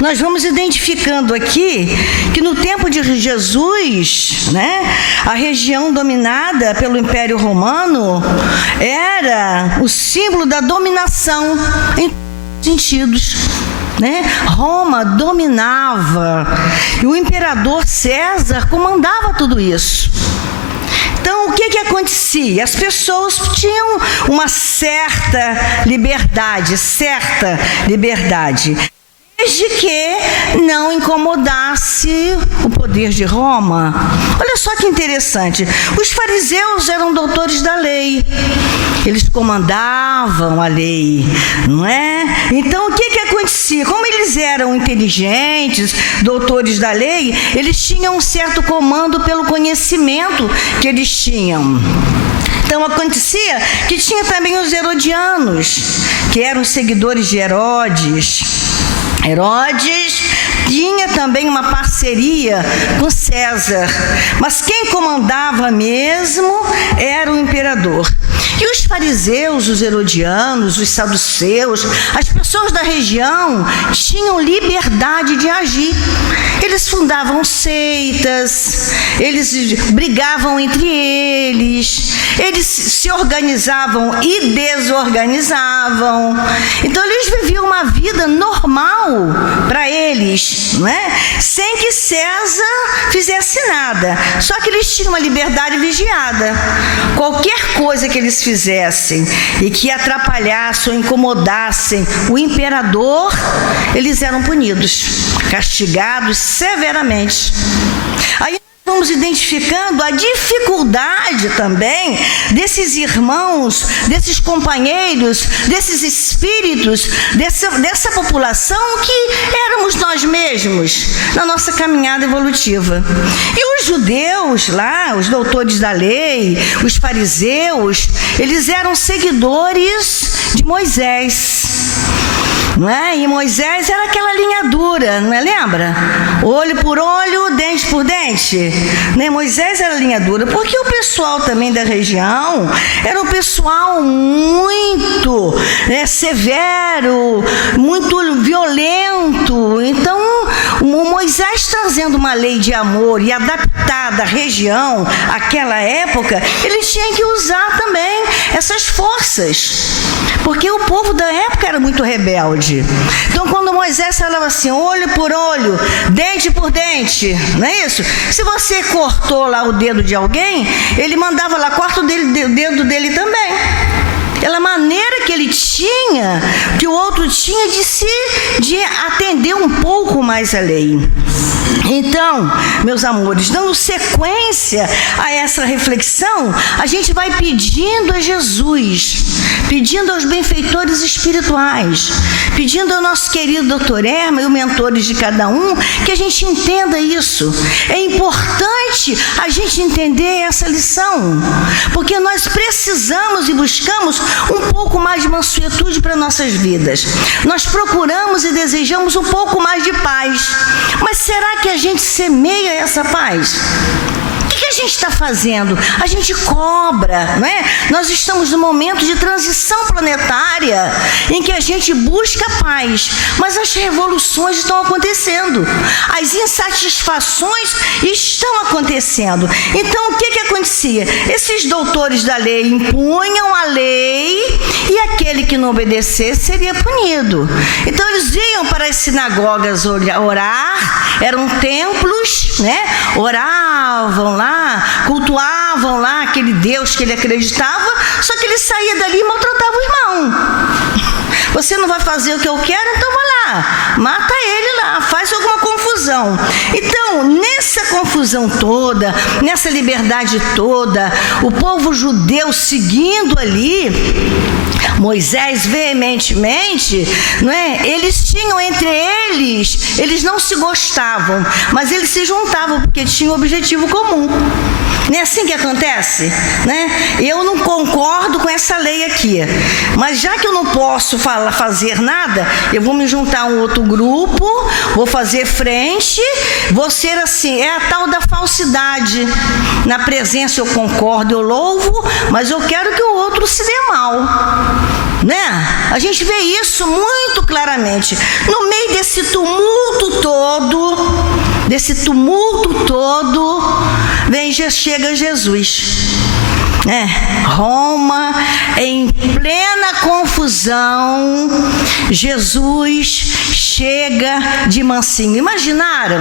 nós vamos identificando aqui que no tempo de Jesus, né, a região dominada pelo Império Romano era o símbolo da dominação em todos os sentidos. Né? Roma dominava e o imperador César comandava tudo isso. Então, o que acontecia? As pessoas tinham uma certa liberdade, desde que não incomodasse o poder de Roma. Olha só que interessante. Os fariseus eram doutores da lei. Eles comandavam a lei, não é? Então, o que acontecia? Como eles eram inteligentes, doutores da lei, eles tinham um certo comando pelo conhecimento que eles tinham. Então, acontecia que tinha também os herodianos, que eram os seguidores de Herodes. Herodes tinha também uma parceria com César, mas quem comandava mesmo era o imperador. E os fariseus, os herodianos, os saduceus, as pessoas da região tinham liberdade de agir. Eles fundavam seitas, eles brigavam entre eles se organizavam e desorganizavam. Então eles viviam uma vida normal para eles, né? Sem que César fizesse nada. Só que eles tinham uma liberdade vigiada. Qualquer coisa que eles fizessem e que atrapalhassem ou incomodassem o imperador, eles eram punidos, castigados severamente. Aí vamos identificando a dificuldade também desses irmãos, desses companheiros, desses espíritos, dessa população que éramos nós mesmos na nossa caminhada evolutiva. E os judeus lá, os doutores da lei, os fariseus, eles eram seguidores de Moisés. Não é? E Moisés era aquela linha dura, não é? Lembra? Olho por olho, dente por dente. Né? Moisés era linha dura, porque o pessoal também da região era um pessoal muito severo, muito violento. Então, o Moisés trazendo uma lei de amor e adaptada à região, àquela época, ele tinha que usar também essas forças, porque o povo da época era muito rebelde. Então, quando Moisés falava assim, olho por olho, dente por dente, não é isso? Se você cortou lá o dedo de alguém, ele mandava lá, corta o dedo dele também. Aquela maneira que ele tinha, que o outro tinha de atender um pouco mais a lei. Então, meus amores, dando sequência a essa reflexão, a gente vai pedindo a Jesus, pedindo aos benfeitores espirituais, pedindo ao nosso querido Dr. Erma e os mentores de cada um, que a gente entenda isso. É importante a gente entender essa lição, porque nós precisamos e buscamos um pouco mais de mansuetude para nossas vidas. Nós procuramos e desejamos um pouco mais de paz. Mas será que a gente semeia essa paz? O que a gente está fazendo? A gente cobra, não é? Nós estamos num momento de transição planetária em que a gente busca paz, mas as revoluções estão acontecendo, as insatisfações estão acontecendo. Então, o que acontecia? Esses doutores da lei impunham a lei e aquele que não obedecesse seria punido. Então, eles iam para as sinagogas orar, eram templos, né? Oravam lá, cultuavam lá aquele Deus que ele acreditava, só que ele saía dali e maltratava o irmão. Você não vai fazer o que eu quero, então vai lá, mata ele lá, faz alguma confusão. Então, nessa confusão toda, nessa liberdade toda, o povo judeu seguindo ali Moisés veementemente, não é? Eles tinham entre eles não se gostavam, mas eles se juntavam porque tinham um objetivo comum. Não é assim que acontece? Né? Eu não concordo com essa lei aqui, mas já que eu não posso fazer nada, eu vou me juntar a um outro grupo, vou fazer frente, vou ser assim, é a tal da falsidade. Na presença eu concordo, eu louvo, mas eu quero que o outro se dê mal. né? A gente vê isso muito claramente. No meio desse tumulto todo, chega Jesus. Roma em plena confusão, Jesus chega de mansinho. Imaginaram,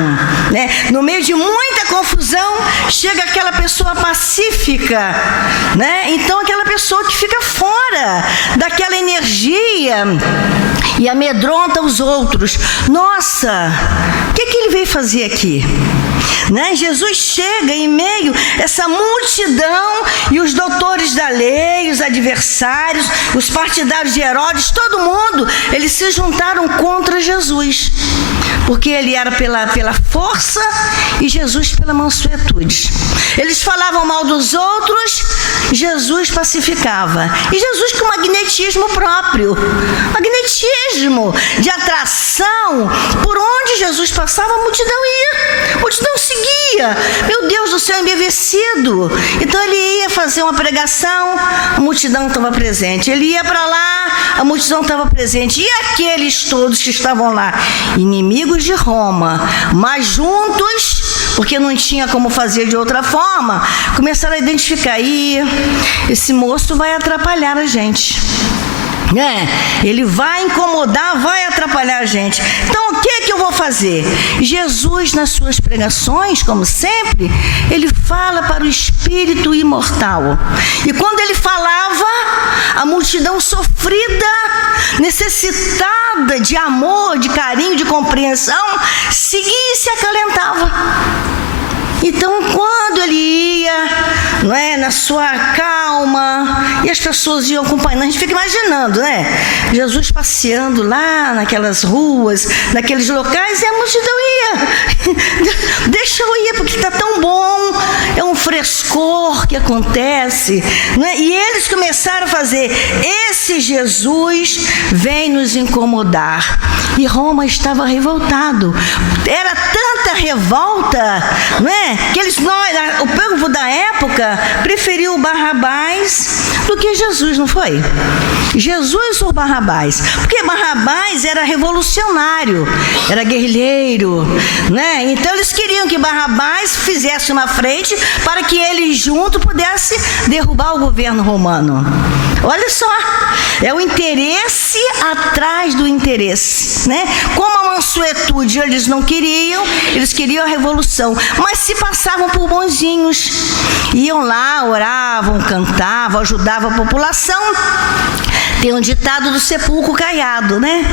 né? No meio de muita confusão, chega aquela pessoa pacífica, né? Então aquela pessoa que fica fora daquela energia e amedronta os outros. Nossa, o que ele veio fazer aqui? Né? Jesus chega em meio a essa multidão e os doutores da lei, os adversários, os partidários de Herodes, todo mundo, eles se juntaram contra Jesus, porque ele era pela força e Jesus pela mansuetude. Eles falavam mal dos outros, Jesus pacificava. E Jesus com magnetismo próprio, magnetismo de atração, por onde Jesus passava, a multidão ia, a multidão seguia. Meu Deus do céu, embevecido. Então ele ia fazer uma pregação, a multidão estava presente. Ele ia para lá, a multidão estava presente. E aqueles todos que estavam lá, inimigos de Roma, mas juntos, porque não tinha como fazer de outra forma, começaram a identificar: aí, esse moço vai atrapalhar a gente. Ele vai incomodar, vai atrapalhar a gente. Então o que eu vou fazer? Jesus, nas suas pregações, como sempre, ele fala para o espírito imortal. E quando ele falava, a multidão sofrida, necessitada de amor, de carinho, de compreensão, seguia e se acalentava. Então, quando ele ia, não é, na sua calma, e as pessoas iam acompanhando, a gente fica imaginando, né? Jesus passeando lá naquelas ruas, naqueles locais, e a multidão ia. Deixa eu ir, porque está tão bom, é um frescor que acontece, não é? E eles começaram a fazer: esse Jesus vem nos incomodar. E Roma estava revoltado. Era tanta revolta, não é? Que o povo da época preferiu Barrabás do que Jesus, não foi? Jesus ou Barrabás? Porque Barrabás era revolucionário, era guerrilheiro, né? Então eles queriam que Barrabás fizesse uma frente para que ele junto pudesse derrubar o governo romano. Olha só, é o interesse atrás do interesse, né? Como a mansuetude eles não queriam, eles queriam a revolução, mas se passavam por bonzinhos, iam lá, oravam, cantavam, ajudavam a população. Tem um ditado do sepulcro caiado, né?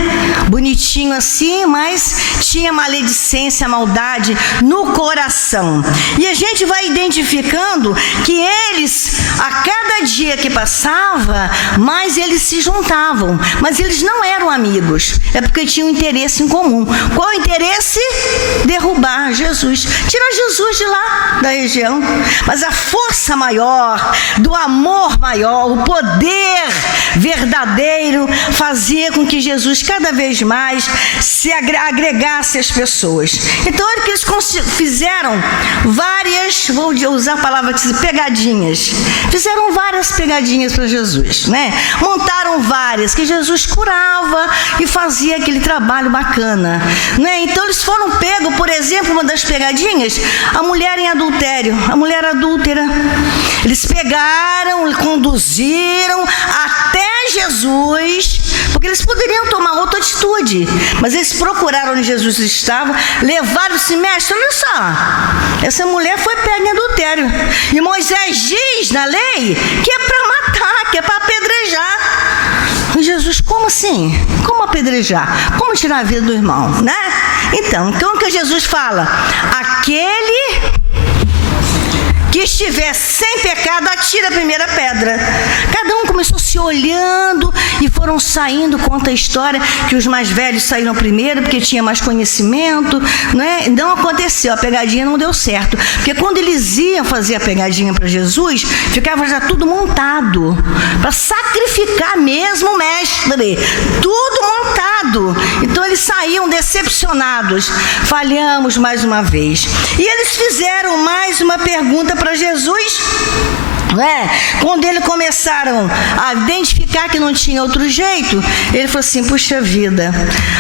Bonitinho assim, mas tinha maledicência, maldade no coração. E a gente vai identificando que eles, a cada dia que passava, mais eles se juntavam. Mas eles não eram amigos, é porque tinham um interesse em comum. Qual o interesse? Derrubar Jesus, tirar Jesus de lá, da região. Mas a força maior, do amor maior, o poder verdadeiro fazia com que Jesus cada vez mais se agregasse às pessoas. Então olha que eles fizeram várias, vou usar a palavra aqui, pegadinhas. Fizeram várias pegadinhas para Jesus, né? Montaram várias, que Jesus curava e fazia aquele trabalho bacana, né? Então eles foram pegos, por exemplo, uma das pegadinhas, a mulher em adultério, a mulher adúltera. Eles pegaram e conduziram até Jesus, porque eles poderiam tomar outra atitude, mas eles procuraram onde Jesus estava, levaram-se: mestre, olha só, essa mulher foi pega em adultério, e Moisés diz na lei que é para matar, que é para apedrejar. E Jesus: como assim? Como apedrejar? Como tirar a vida do irmão, né? Então, o que Jesus fala? Aquele que estiver sem pecado, atira a primeira pedra. Cada um começou se olhando e foram saindo. Conta a história que os mais velhos saíram primeiro porque tinha mais conhecimento, né? Não aconteceu, a pegadinha não deu certo, porque quando eles iam fazer a pegadinha para Jesus, ficava já tudo montado para sacrificar mesmo o mestre, tudo montado. Então eles saíam decepcionados: falhamos mais uma vez. E eles fizeram mais uma pergunta para Jesus: Quando eles começaram a identificar que não tinha outro jeito, ele falou assim: puxa vida,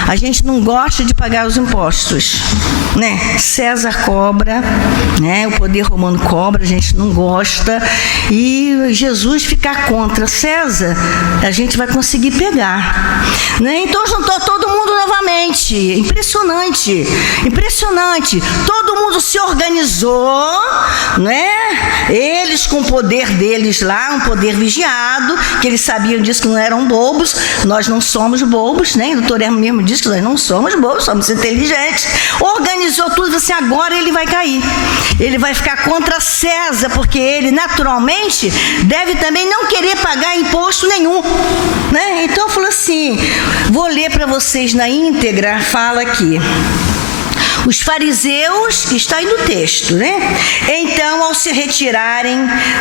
a gente não gosta de pagar os impostos, César cobra, o poder romano cobra, a gente não gosta, e Jesus ficar contra César, a gente vai conseguir pegar, Então juntou todo mundo novamente. Impressionante, todo mundo se organizou, eles com o poder deles lá, um poder vigiado, que eles sabiam disso, que não eram bobos. Nós não somos bobos, O doutor Hermo mesmo disse que nós não somos bobos, somos inteligentes. Organizou tudo, e assim, agora ele vai cair, ele vai ficar contra César, porque ele naturalmente deve também não querer pagar imposto nenhum, Então falou assim, vou ler para vocês na íntegra, fala aqui. Os fariseus, que está aí no texto, Então, ao se retirarem,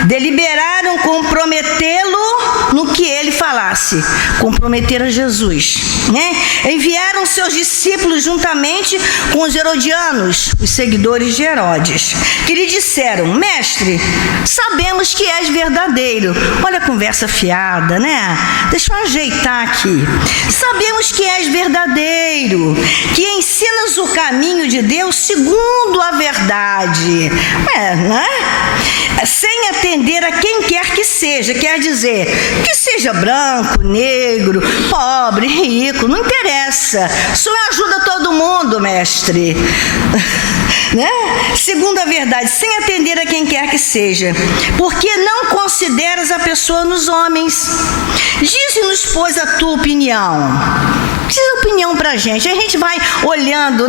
deliberaram comprometê-lo no que ele falasse. Comprometeram Jesus, Enviaram seus discípulos juntamente com os herodianos, os seguidores de Herodes, que lhe disseram: mestre, sabemos que és verdadeiro. Olha a conversa fiada, Deixa eu ajeitar aqui. Sabemos que és verdadeiro, que ensinas o caminho de Deus segundo a verdade, sem atender a quem quer que seja, quer dizer, que seja branco, negro, pobre, rico, não interessa, o Senhor ajuda todo mundo, mestre, segundo a verdade, sem atender a quem quer que seja, porque não consideras a pessoa nos homens. Dize-nos, pois, a tua opinião. Diz a opinião pra gente. A gente vai olhando,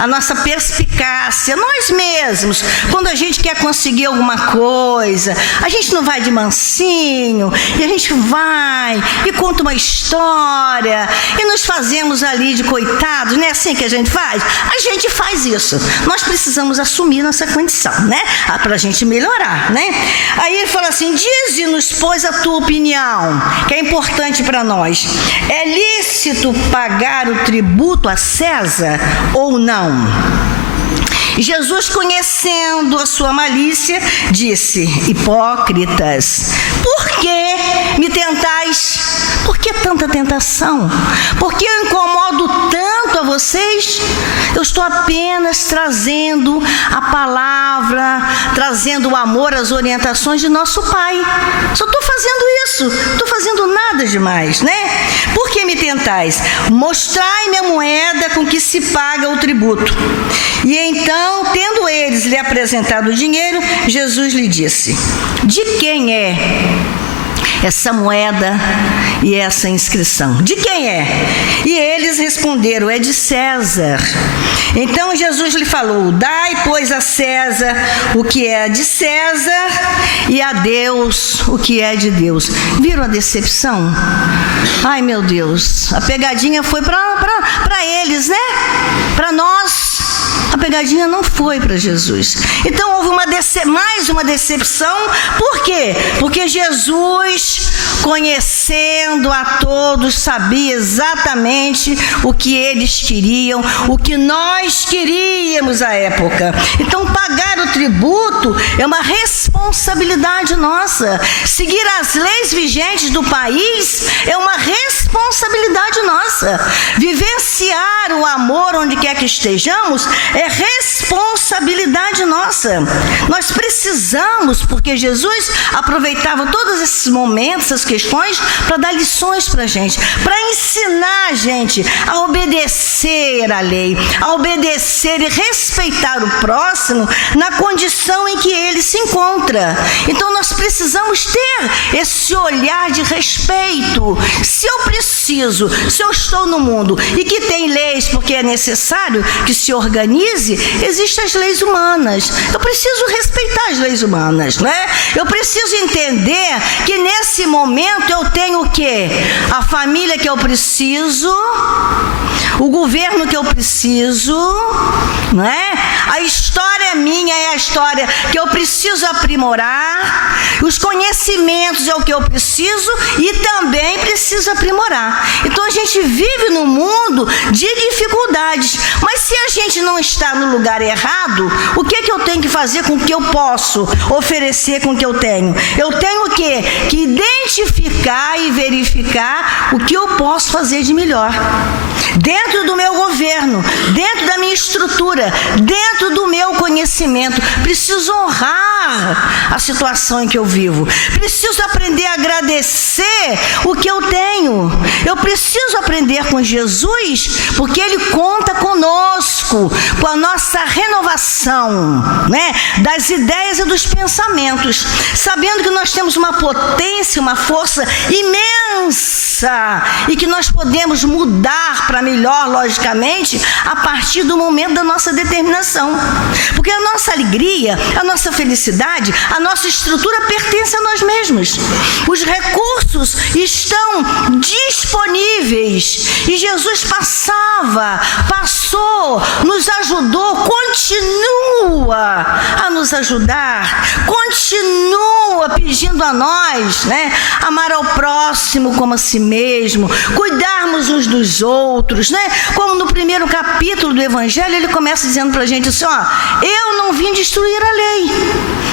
a nossa perspicácia, nós mesmos, quando a gente quer conseguir alguma coisa, a gente não vai de mansinho, e a gente vai e conta uma história, e nos fazemos ali de coitados, não é assim que a gente faz? A gente faz isso. Nós precisamos assumir nossa condição, pra gente melhorar, Aí ele fala assim: dize-nos, pois, a tua opinião, que é importante para nós. É lícito pagar o tributo a César ou não? Jesus, conhecendo a sua malícia, disse: hipócritas, por que me tentais? Por que tanta tentação? Por que eu incomodo tanto a vocês? Eu estou apenas trazendo a palavra, trazendo o amor, as orientações de nosso Pai. Só estou fazendo isso, não estou fazendo nada demais, Por que me tentais? Mostrai-me a moeda com que se paga o tributo. E então, tendo eles lhe apresentado o dinheiro, Jesus lhe disse: de quem é essa moeda e essa inscrição? De quem é? E eles responderam: é de César. Então Jesus lhe falou: dai, pois, a César o que é de César, e a Deus o que é de Deus. Viram a decepção? Ai, meu Deus, a pegadinha foi para eles, Para nós, a pegadinha não foi para Jesus. Então houve mais uma decepção. Por quê? Porque Jesus, conhecendo a todos, sabia exatamente o que eles queriam, o que nós queríamos à época. Então pagar o tributo é uma responsabilidade nossa. Seguir as leis vigentes do país é uma responsabilidade nossa. Vivenciar o amor onde quer que estejamos é responsabilidade nossa. Nós precisamos, porque Jesus aproveitava todos esses momentos, essas questões, para dar lições para a gente, para ensinar a gente a obedecer à lei, a obedecer e respeitar o próximo na condição em que ele se encontra. Então nós precisamos ter esse olhar de respeito. Se eu preciso, se eu estou no mundo e que tem leis, porque é necessário que se organize, existem as leis humanas. Eu preciso respeitar as leis humanas, Eu preciso entender que nesse momento eu tenho o quê? A família que eu preciso, o governo que eu preciso, A história história minha é a história que eu preciso aprimorar, os conhecimentos é o que eu preciso e também preciso aprimorar. Então a gente vive num mundo de dificuldades, mas se a gente não está no lugar errado, o que é que eu tenho que fazer com o que eu posso oferecer com o que eu tenho? Eu tenho o quê? Que identificar e verificar o que eu posso fazer de melhor. Dentro do meu governo, dentro da minha estrutura, dentro do meu conhecimento, preciso honrar a situação em que eu vivo. Preciso aprender a agradecer o que eu tenho. Eu preciso aprender com Jesus, porque Ele conta conosco, com a nossa renovação, né, das ideias e dos pensamentos, sabendo que nós temos uma potência, uma força imensa e que nós podemos mudar para melhor, logicamente, a partir do momento da nossa determinação. Porque a nossa alegria, a nossa felicidade, a nossa estrutura pertence a nós mesmos. Os recursos estão disponíveis e Jesus passou, nos ajudou, continua a nos ajudar, continua pedindo a nós, né, amar ao próximo como a si mesmo, cuidarmos uns dos outros, né? Como no primeiro capítulo do Evangelho, ele começa dizendo pra gente assim, ó, eu não vim destruir a lei.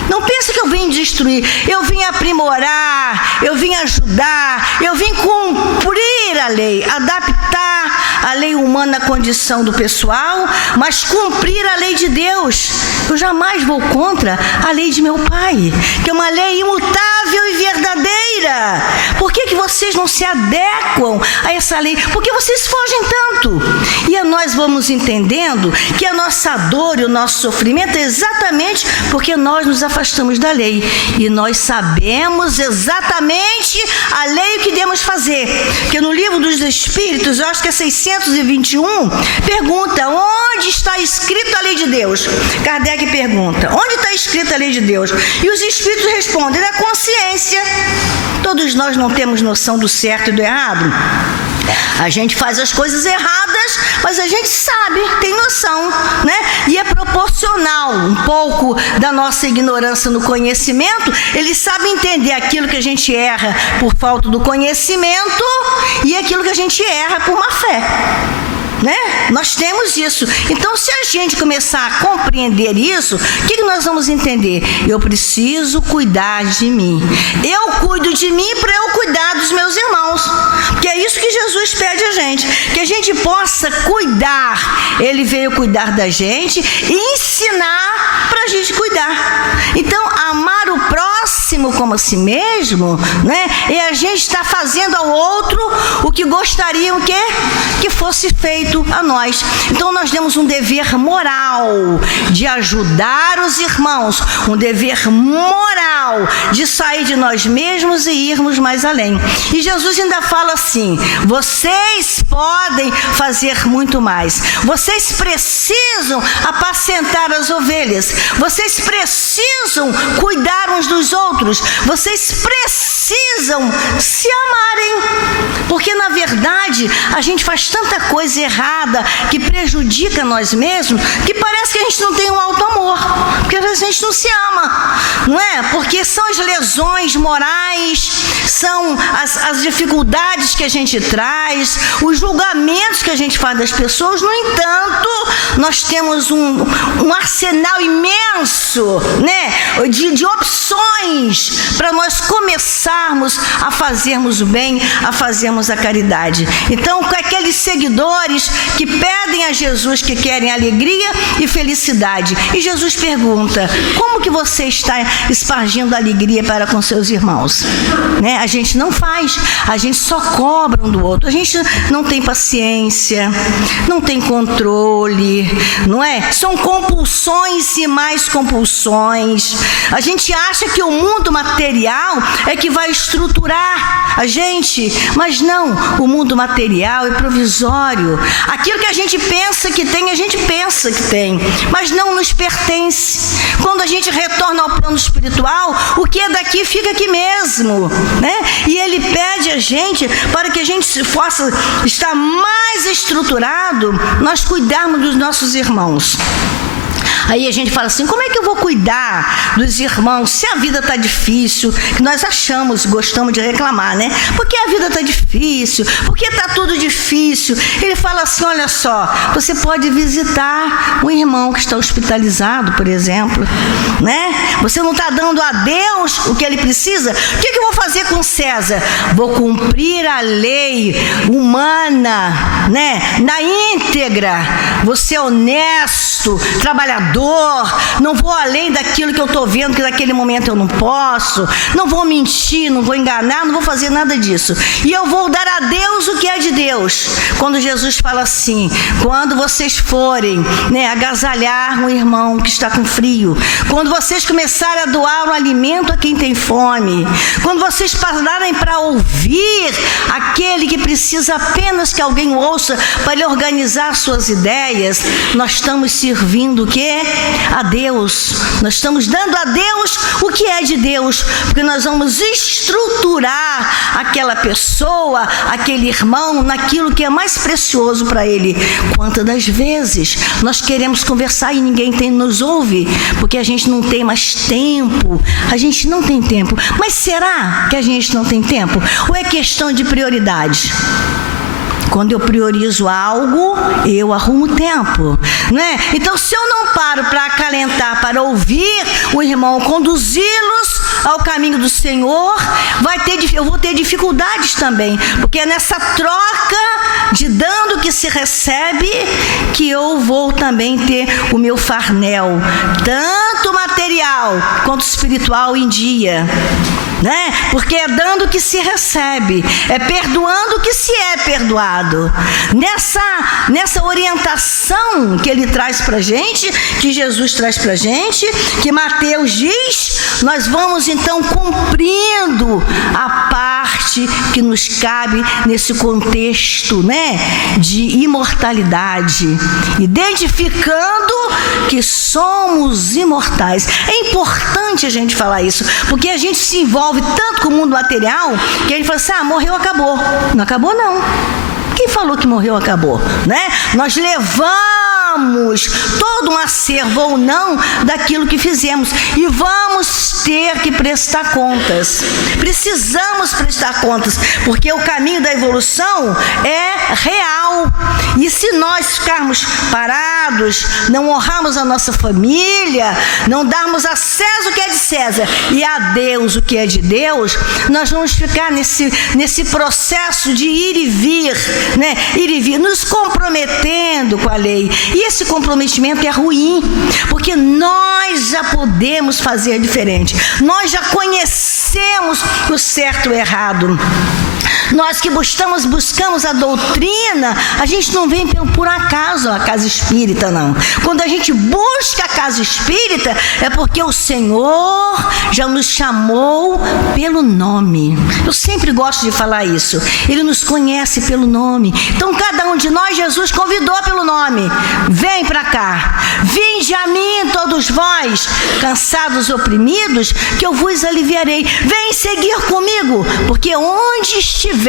Não pense que eu vim destruir, eu vim aprimorar, eu vim ajudar, eu vim cumprir a lei, adaptar a lei humana à condição do pessoal, mas cumprir a lei de Deus. Eu jamais vou contra a lei de meu Pai, que é uma lei imutável e verdadeira. Por que vocês não se adequam a essa lei? Porque vocês fogem tanto. E nós vamos entendendo que a nossa dor e o nosso sofrimento é exatamente porque nós nos afastamos da lei. E nós sabemos exatamente a lei que devemos fazer. Que no livro dos Espíritos, eu acho que é 621, pergunta, onde está escrita a lei de Deus? Kardec pergunta, onde está escrita a lei de Deus? E os Espíritos respondem, na consciência. Todos nós não temos noção do certo e do errado. A gente faz as coisas erradas, mas a gente sabe, tem noção, né? E é proporcional um pouco da nossa ignorância no conhecimento. Ele sabe entender aquilo que a gente erra por falta do conhecimento e aquilo que a gente erra por má fé. Né? Nós temos isso. Então, se a gente começar a compreender isso, o que nós vamos entender? Eu preciso cuidar de mim. Eu cuido de mim para eu cuidar dos meus irmãos. Porque é isso que Jesus pede a gente. Que a gente possa cuidar. Ele veio cuidar da gente e ensinar para a gente cuidar. Então, amar o próximo como a si mesmo, né? E a gente está fazendo ao outro o que gostariam que fosse feito a nós. Então nós temos um dever moral de ajudar os irmãos, um dever moral de sair de nós mesmos e irmos mais além. E Jesus ainda fala assim, vocês podem fazer muito mais, vocês precisam apacentar as ovelhas, vocês precisam cuidar uns dos outros, vocês precisam se amarem, porque na verdade a gente faz tanta coisa errada que prejudica nós mesmos, que parece que a gente não tem um alto amor, porque às vezes a gente não se ama, não é? Porque são as lesões morais, são as dificuldades que a gente traz, os julgamentos que a gente faz das pessoas. No entanto, nós temos um arsenal imenso, né, de opções para nós começarmos a fazermos o bem, a fazermos a caridade. Então, com aqueles seguidores que pedem a Jesus, que querem alegria e felicidade, e Jesus pergunta, como que você está espargindo alegria para com seus irmãos? Né? A gente não faz, a gente só cobra um do outro, a gente não tem paciência, não tem controle, não é? São compulsões e mais compulsões. A gente acha que o mundo material é que vai estruturar a gente, mas não, o mundo material é provisório. Aquilo que a gente pensa que tem, a gente pensa que tem, mas não nos pertence. Quando a gente retorna ao plano espiritual, o que é daqui fica aqui mesmo, né? E ele pede a gente, para que a gente possa estar mais estruturado, nós cuidarmos dos nossos irmãos. Aí a gente fala assim, como é que eu vou cuidar dos irmãos se a vida está difícil? Que nós gostamos de reclamar, né? Porque a vida está difícil, porque está tudo difícil. Ele fala assim, olha só, você pode visitar um irmão que está hospitalizado, por exemplo, né? Você não está dando a Deus o que ele precisa? O que eu vou fazer com César? Vou cumprir a lei humana, né? Na íntegra, vou ser honesto, trabalhador, não vou além daquilo que eu estou vendo que naquele momento eu não posso, não vou mentir, não vou enganar, não vou fazer nada disso. E eu vou dar a Deus o que é de Deus. Quando Jesus fala assim, quando vocês forem, né, agasalhar um irmão que está com frio, quando vocês começarem a doar um alimento a quem tem fome, quando vocês pararem para ouvir aquele que precisa apenas que alguém ouça para lhe organizar suas ideias, nós estamos servindo o quê? A Deus. Nós estamos dando a Deus o que é de Deus, porque nós vamos estruturar aquela pessoa, aquele irmão, naquilo que é mais precioso para ele. Quantas das vezes nós queremos conversar e ninguém nos ouve, porque a gente não tem mais tempo, a gente não tem tempo. Mas será que a gente não tem tempo? Ou é questão de prioridade? Quando eu priorizo algo, eu arrumo tempo, né? Então, se eu não paro para acalentar, para ouvir o irmão, conduzi-los ao caminho do Senhor, eu vou ter dificuldades também, porque é nessa troca de dando que se recebe que eu vou também ter o meu farnel, tanto material quanto espiritual em dia. Né? Porque é dando que se recebe, é perdoando que se é perdoado. Nessa orientação que ele traz para a gente, que Jesus traz para a gente, que Mateus diz, nós vamos então cumprindo a parte que nos cabe nesse contexto, né, de imortalidade, identificando que somos imortais. É importante a gente falar isso, porque a gente se envolve tanto com o mundo material que a gente fala assim, morreu, acabou. Não acabou, não. Quem falou que morreu, acabou, né? Nós levamos todo um acervo ou não daquilo que fizemos e vamos ter que prestar contas. Precisamos prestar contas, porque o caminho da evolução é real. E se nós ficarmos parados, não honrarmos a nossa família, não darmos a César o que é de César e a Deus o que é de Deus, nós vamos ficar nesse processo de ir e vir, né? Ir e vir, nos comprometendo com a lei. E esse comprometimento é ruim, porque nós já podemos fazer diferente. Nós já conhecemos o certo e o errado. Nós que buscamos a doutrina, a gente não vem por acaso a casa espírita, não. Quando a gente busca a casa espírita, é porque o Senhor já nos chamou pelo nome. Eu sempre gosto de falar isso. Ele nos conhece pelo nome. Então, cada um de nós, Jesus convidou pelo nome. Vem para cá. Vinde a mim, todos vós, cansados e oprimidos, que eu vos aliviarei. Vem seguir comigo, porque onde estivermos,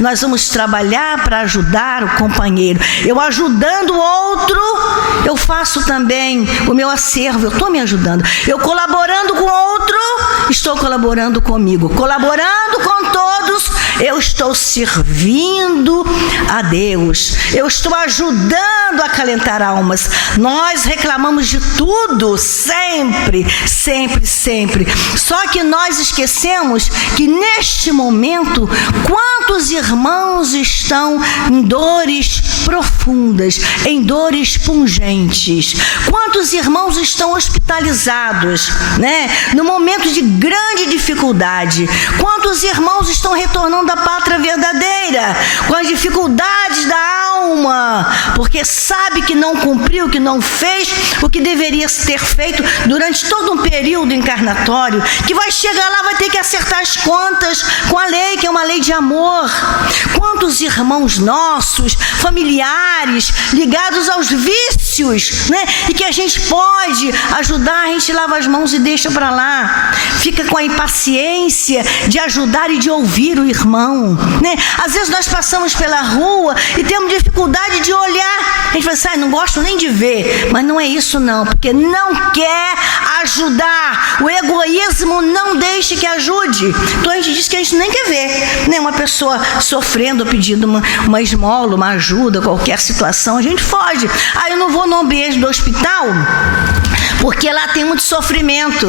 nós vamos trabalhar para ajudar o companheiro. Eu ajudando o outro, eu faço também o meu acervo, eu estou me ajudando. Eu colaborando com o outro, estou colaborando comigo. Colaborando com todos, eu estou servindo a Deus. Eu estou ajudando a acalentar almas. Nós reclamamos de tudo, sempre. Só que nós esquecemos que neste momento, quantos irmãos estão em dores profundas, em dores pungentes? Quantos irmãos estão hospitalizados, né? No momento de grande dificuldade? Quantos irmãos estão retornando à pátria verdadeira, com as dificuldades da alma, porque sabe que não cumpriu, que não fez o que deveria ter feito durante todo um período encarnatório, que vai chegar lá, vai ter que acertar as contas com a lei, que é uma lei de amor. Quantos irmãos nossos, familiares, ligados aos vícios, né? E que a gente pode ajudar, a gente lava as mãos e deixa para lá. Fica com a impaciência de ajudar e de ouvir o irmão, né? Às vezes nós passamos pela rua e temos dificuldade de olhar. A gente fala assim, não gosto nem de ver. Mas não é isso não, porque não quer ajudar. O egoísmo não deixa que ajude. Então a gente diz que a gente nem quer ver, né? Uma pessoa sofrendo, pedindo uma esmola, uma ajuda, qualquer situação, a gente foge. Eu não vou no ambiente do hospital porque lá tem muito sofrimento.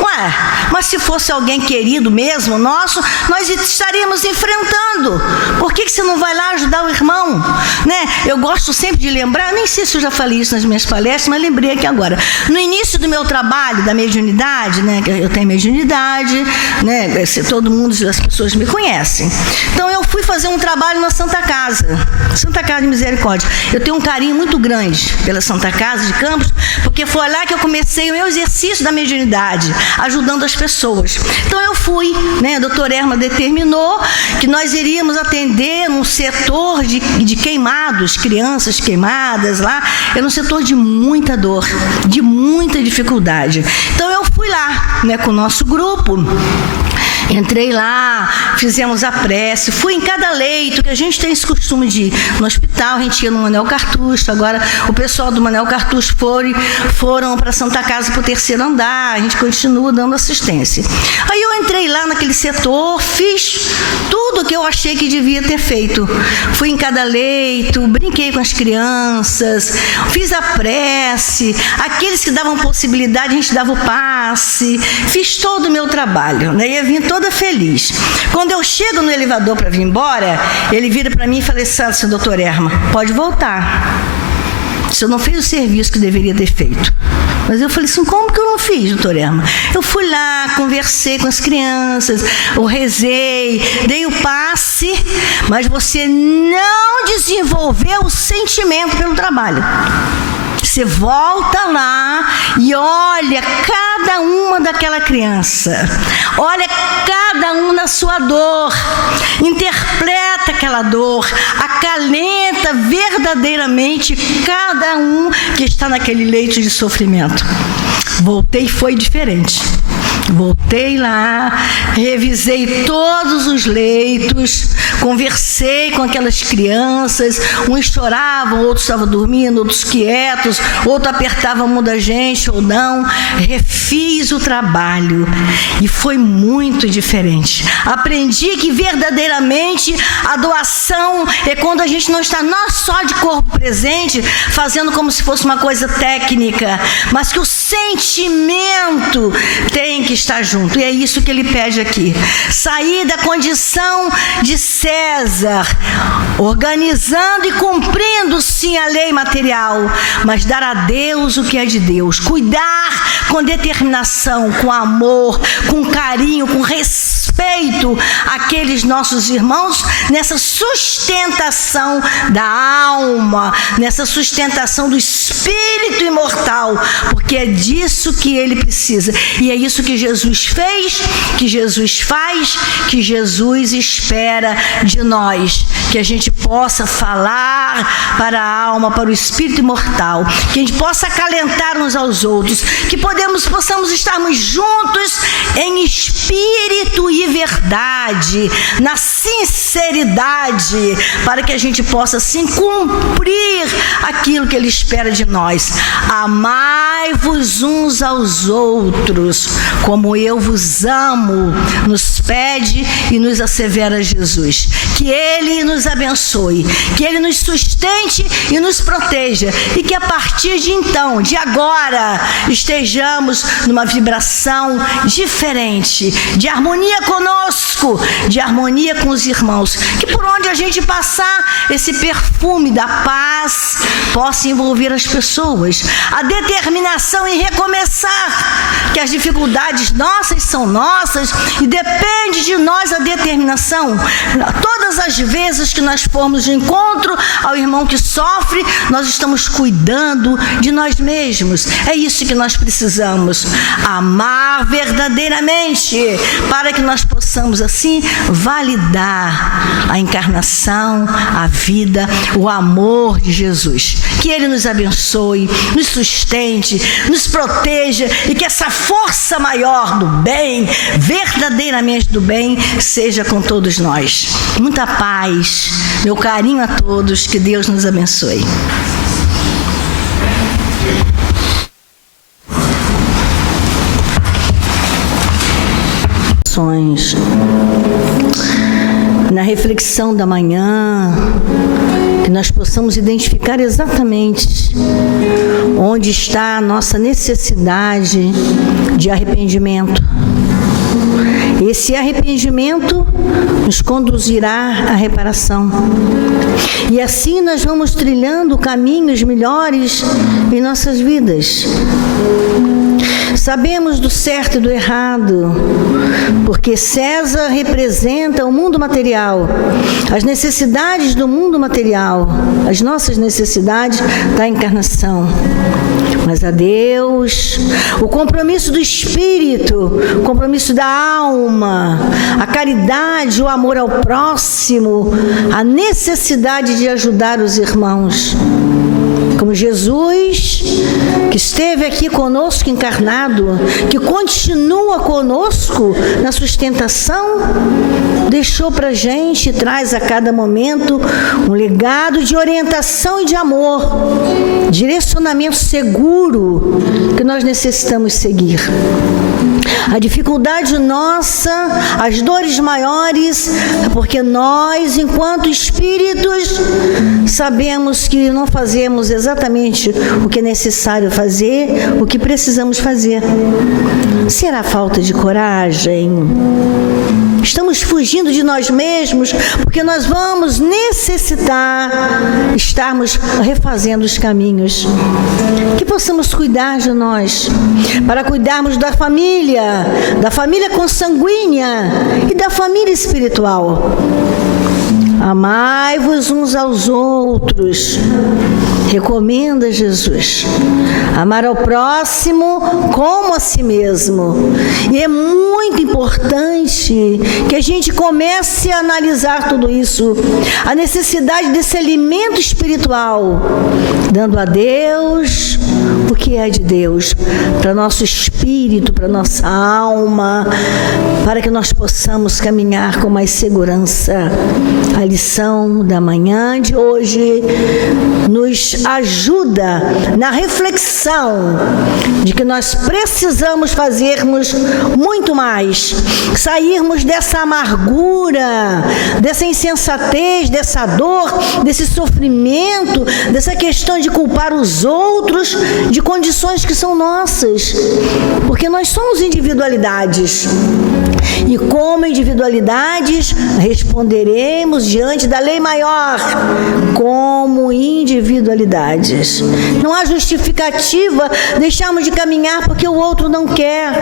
Ué, mas se fosse alguém querido mesmo, nosso, nós estaríamos enfrentando. Por que você não vai lá ajudar o irmão? Né? Eu gosto sempre de lembrar, nem sei se eu já falei isso nas minhas palestras, mas lembrei aqui agora. No início do meu trabalho, da mediunidade, né? Eu tenho mediunidade, né? Todo mundo, as pessoas me conhecem. Então eu fui fazer um trabalho na Santa Casa de Misericórdia. Eu tenho um carinho muito grande pela Santa Casa de Campos, porque foi lá que eu comecei o meu exercício da mediunidade, ajudando as pessoas. Então eu fui, né? A doutora Erma determinou que nós iríamos atender num setor de queimados, crianças queimadas lá. Era um setor de muita dor, de muita dificuldade. Então eu fui lá, né, com o nosso grupo. Entrei lá, fizemos a prece, fui em cada leito, que a gente tem esse costume de ir no hospital, a gente ia no Manuel Cartucho. Agora o pessoal do Manuel Cartucho foram para a Santa Casa, para o 3º andar, a gente continua dando assistência. Aí eu entrei lá naquele setor, fiz tudo o que eu achei que devia ter feito. Fui em cada leito, brinquei com as crianças, fiz a prece, aqueles que davam possibilidade, a gente dava o passe, fiz todo o meu trabalho, né? Ia vir toda feliz. Quando eu chego no elevador para vir embora, ele vira para mim e fala assim, doutor Erma, pode voltar. Você não fez o serviço que deveria ter feito. Mas eu falei assim, como que eu não fiz, doutor Erma? Eu fui lá, conversei com as crianças, eu rezei, dei o passe, mas você não desenvolveu o sentimento pelo trabalho. Você volta lá e olha cada uma daquela criança, olha cada um na sua dor, interpreta aquela dor, acalenta verdadeiramente cada um que está naquele leito de sofrimento. Voltei e foi diferente. Voltei lá, revisei todos os leitos, conversei com aquelas crianças, uns choravam, outros estavam dormindo, outros quietos, outros apertavam a mão da gente ou não. Refiz o trabalho e foi muito diferente. Aprendi que verdadeiramente a doação é quando a gente não está só de corpo presente, fazendo como se fosse uma coisa técnica, mas que o sentimento tem que estar junto. E é isso que ele pede aqui. Sair da condição de César, organizando e cumprindo sim a lei material, mas dar a Deus o que é de Deus. Cuidar com determinação, com amor, com carinho, com respeito àqueles nossos irmãos, nessa sustentação da alma, nessa sustentação do espírito imortal, porque é disso que ele precisa. E é isso que Jesus fez, que Jesus faz, que Jesus espera de nós, que a gente possa falar para a alma, para o espírito imortal, que a gente possa acalentar uns aos outros, que possamos estarmos juntos em espírito e verdade, na sinceridade, para que a gente possa sim cumprir aquilo que ele espera de nós. Amai-vos uns aos outros, como eu vos amo, nos pede e nos assevera Jesus. Que ele nos abençoe, que ele nos sustente e nos proteja, e que a partir de então, de agora, estejamos numa vibração diferente, de harmonia conosco, de harmonia com os irmãos, que por onde a gente passar, esse perfume da paz possa envolver as pessoas, a determinação em recomeçar, que as dificuldades nossas são nossas e depende de nós a determinação. Todas as vezes que nós formos de encontro ao irmão que sofre, nós estamos cuidando de nós mesmos. É isso que nós precisamos, amar verdadeiramente, para que nós possamos assim validar a encarnação, a vida, o amor de Jesus. Que ele nos abençoe, nos sustente, nos proteja, e que essa força maior do bem, verdadeiramente do bem, seja com todos nós. Muita paz, meu carinho a todos, que Deus nos abençoe. corações. Na reflexão da manhã, que nós possamos identificar exatamente onde está a nossa necessidade de arrependimento. Esse arrependimento nos conduzirá à reparação. E assim nós vamos trilhando caminhos melhores em nossas vidas. Sabemos do certo e do errado, porque César representa o mundo material, as necessidades do mundo material, as nossas necessidades da encarnação. Mas a Deus, o compromisso do espírito, o compromisso da alma, a caridade, o amor ao próximo, a necessidade de ajudar os irmãos. Como Jesus, que esteve aqui conosco encarnado, que continua conosco na sustentação, deixou para a gente e traz a cada momento um legado de orientação e de amor, direcionamento seguro que nós necessitamos seguir. A dificuldade nossa, as dores maiores, é porque nós, enquanto espíritos, sabemos que não fazemos exatamente o que é necessário fazer, o que precisamos fazer. Será falta de coragem? Estamos fugindo de nós mesmos, porque nós vamos necessitar estarmos refazendo os caminhos. Que possamos cuidar de nós, para cuidarmos da família consanguínea e da família espiritual. Amai-vos uns aos outros, recomenda Jesus. Amar ao próximo como a si mesmo. E é muito importante que a gente comece a analisar tudo isso. A necessidade desse alimento espiritual, dando a Deus o que é de Deus, para nosso espírito, para nossa alma, para que nós possamos caminhar com mais segurança. A lição da manhã de hoje nos ajuda na reflexão de que nós precisamos fazermos muito mais, sairmos dessa amargura, dessa insensatez, dessa dor, desse sofrimento, dessa questão de culpar os outros de condições que são nossas, porque nós somos individualidades. E como individualidades, responderemos diante da lei maior, como individualidades. Não há justificativa deixarmos de caminhar porque o outro não quer.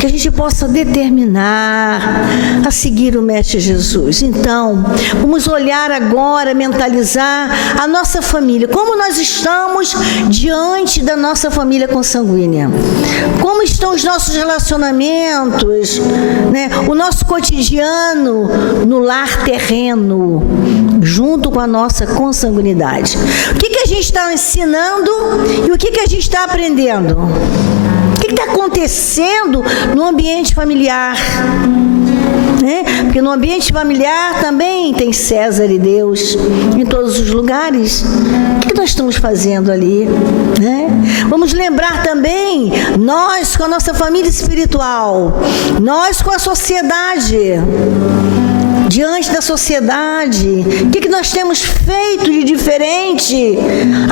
Que a gente possa determinar a seguir o Mestre Jesus. Então, vamos olhar agora, mentalizar a nossa família. Como nós estamos diante da nossa família consanguínea? Como estão os nossos relacionamentos, né? O nosso cotidiano no lar terreno, junto com a nossa consanguinidade. O que a gente está ensinando e o que a gente está aprendendo? O que está acontecendo no ambiente familiar? Porque no ambiente familiar também tem César e Deus, em todos os lugares. O que nós estamos fazendo ali? Vamos lembrar também, nós com a nossa família espiritual, nós com a sociedade. Diante da sociedade, o que nós temos feito de diferente?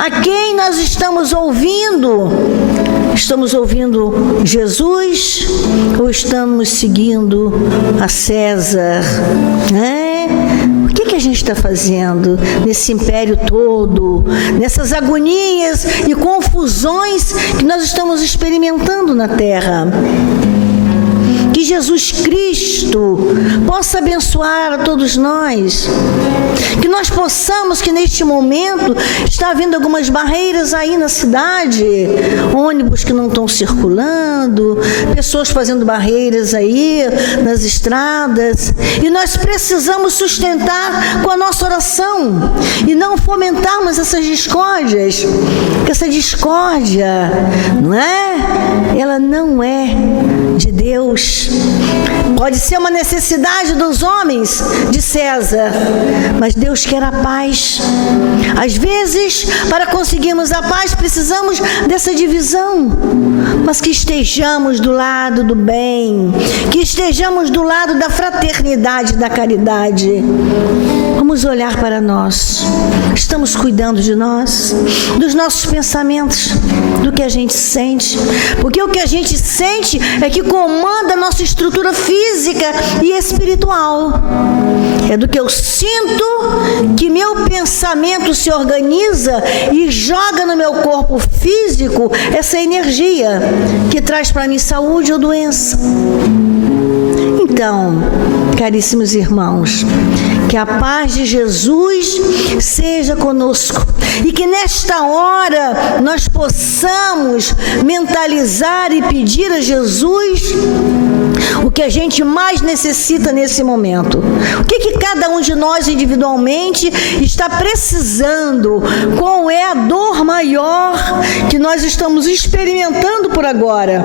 A quem nós estamos ouvindo? Estamos ouvindo Jesus ou estamos seguindo a César? O que a gente está fazendo nesse império todo, nessas agonias e confusões que nós estamos experimentando na Terra? Que Jesus Cristo possa abençoar a todos nós. Que nós possamos, que neste momento está havendo algumas barreiras aí na cidade, ônibus que não estão circulando, pessoas fazendo barreiras aí nas estradas, e nós precisamos sustentar com a nossa oração e não fomentarmos essas discórdias, porque essa discórdia, ela não é de Deus. Pode ser uma necessidade dos homens, de César, mas Deus quer a paz. Às vezes, para conseguirmos a paz, precisamos dessa divisão, mas que estejamos do lado do bem, que estejamos do lado da fraternidade, da caridade. Vamos olhar para nós. Estamos cuidando de nós, dos nossos pensamentos, do que a gente sente, porque o que a gente sente é que comanda a nossa estrutura física e espiritual. É do que eu sinto que meu pensamento se organiza e joga no meu corpo físico essa energia que traz para mim saúde ou doença. Então, caríssimos irmãos, que a paz de Jesus seja conosco e que nesta hora nós possamos mentalizar e pedir a Jesus o que a gente mais necessita nesse momento. O que cada um de nós individualmente está precisando? Qual é a dor maior que nós estamos experimentando por agora?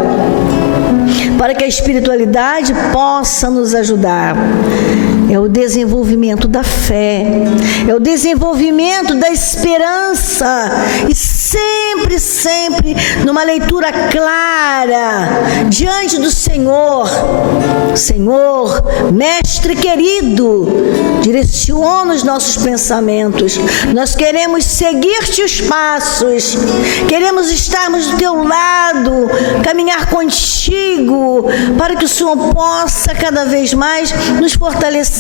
Para que a espiritualidade possa nos ajudar. É o desenvolvimento da fé, é o desenvolvimento da esperança e sempre, sempre numa leitura clara diante do Senhor. Senhor, Mestre querido, direciona os nossos pensamentos. Nós queremos seguir-te os passos, queremos estarmos do teu lado, caminhar contigo, para que o Senhor possa cada vez mais nos fortalecer.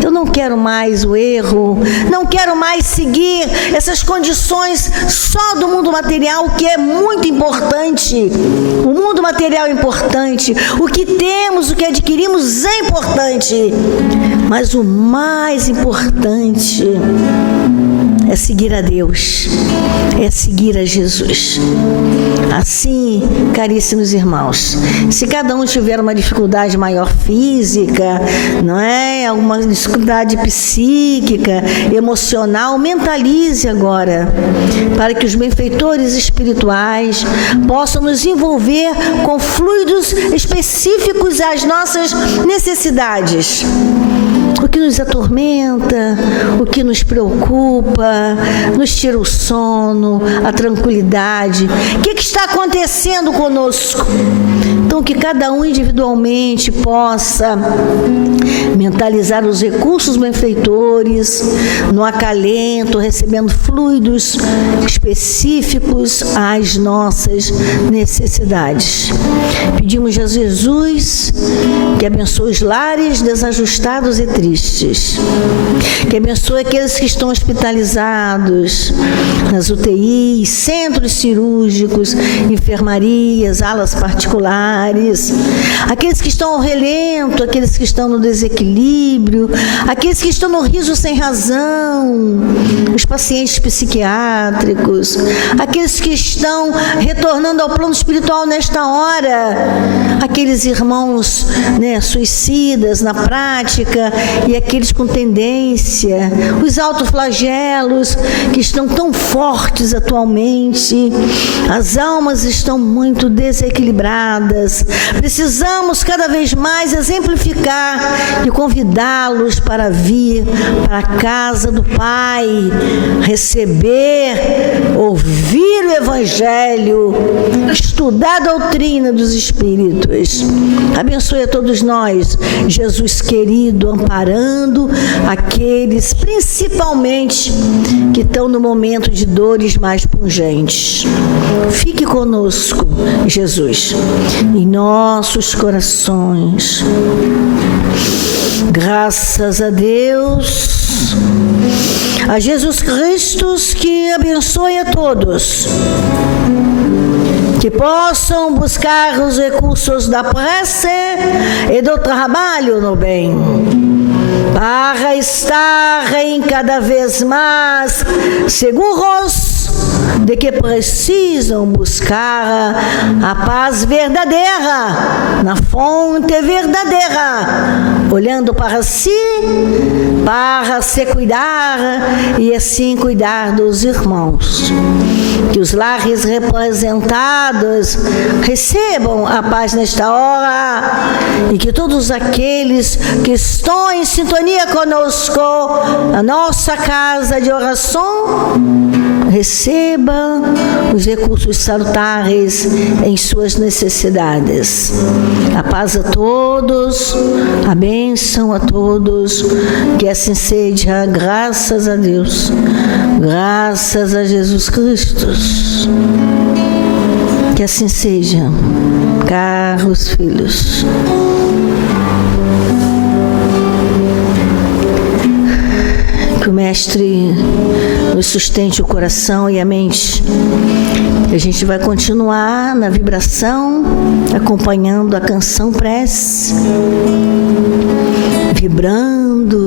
Eu não quero mais o erro, não quero mais seguir essas condições só do mundo material, que é muito importante. O mundo material é importante, o que temos, o que adquirimos é importante, mas o mais importante é seguir a Deus, é seguir a Jesus. Assim, caríssimos irmãos, se cada um tiver uma dificuldade maior física, não é? Alguma dificuldade psíquica, emocional, mentalize agora, para que os benfeitores espirituais possam nos envolver com fluidos específicos às nossas necessidades. O que nos atormenta, o que nos preocupa, nos tira o sono, a tranquilidade. O que está acontecendo conosco? Então, que cada um individualmente possa mentalizar os recursos benfeitores, no acalento, recebendo fluidos específicos às nossas necessidades. Pedimos a Jesus que abençoe os lares desajustados e tristes, que abençoe aqueles que estão hospitalizados nas UTIs, centros cirúrgicos, enfermarias, alas particulares, aqueles que estão ao relento, aqueles que estão no desequilíbrio, aqueles que estão no riso sem razão, os pacientes psiquiátricos, aqueles que estão retornando ao plano espiritual nesta hora, aqueles irmãos, suicidas na prática e aqueles com tendência, os autoflagelos que estão tão fortes atualmente, as almas estão muito desequilibradas. Precisamos cada vez mais exemplificar e convidá-los para vir para a casa do Pai, receber, ouvir o Evangelho, estudar a doutrina dos Espíritos. Abençoe a todos nós, Jesus querido, amparando aqueles, principalmente, que estão no momento de dores mais pungentes. Fique conosco, Jesus, em nossos corações. Graças a Deus, a Jesus Cristo, que abençoe a todos, que possam buscar os recursos da prece e do trabalho no bem, para estarem cada vez mais seguros de que precisam buscar a paz verdadeira, na fonte verdadeira, olhando para si, para se cuidar e assim cuidar dos irmãos. Que os lares representados recebam a paz nesta hora e que todos aqueles que estão em sintonia conosco, a nossa casa de oração, recebam os recursos salutares em suas necessidades. A paz a todos, a bênção a todos, que assim seja, graças a Deus, graças a Jesus Cristo. Que assim seja, caros filhos. Que o Mestre nos sustente o coração e a mente. A gente vai continuar na vibração, acompanhando a canção prece, vibrando